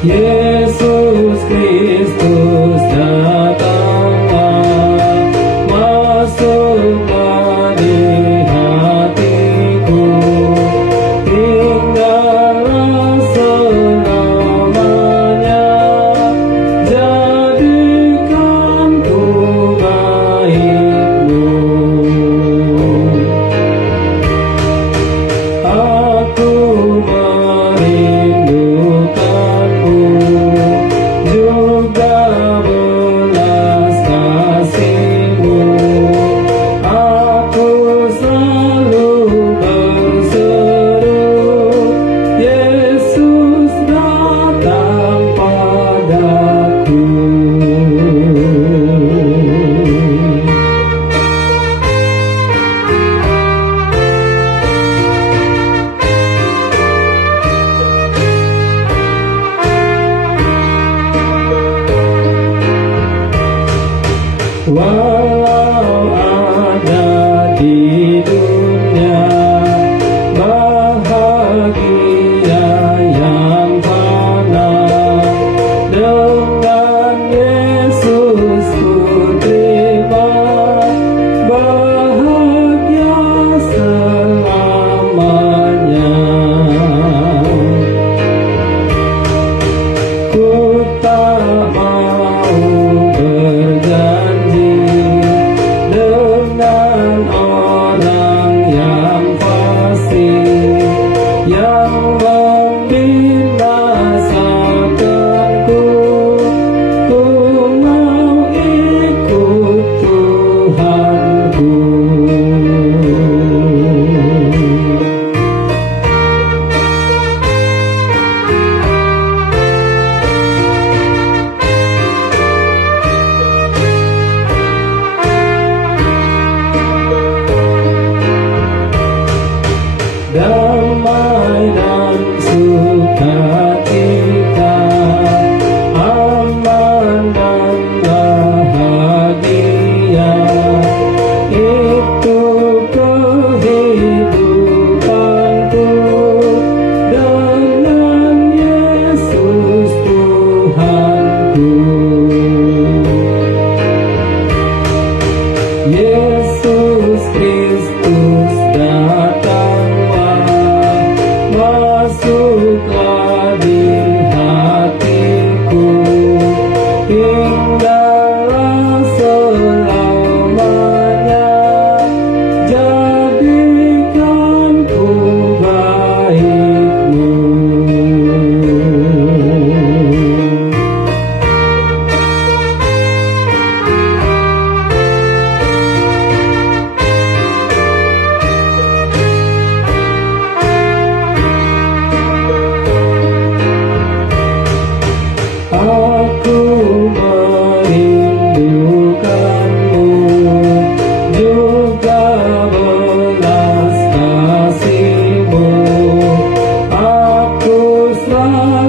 Yesus Kristus datanglah, masuklah di hatiku, tinggallah selamanya, jadikan ku baikmu. Aku merindukanmu, juga belas kasihmu. Aku selalu berseru, Yesus datang padaku. Walau ada di dunia bahagia yang fana, dengan Yesus ku terima bahagia selamanya. Ku tak mau berjanji dengan orang yang fasik, yang membinasakanku. Ku mau ikut Tuhanku. Damai dan sukacita, aman dan bahagia, itu kehidupanku dengan Yesus Tuhanku. Yesus Kristus datanglah, masuklah di hatiku, tinggallah selamanya, jadikan ku baikmu. Aku merindukanmu, juga belas kasihmu. Aku selalu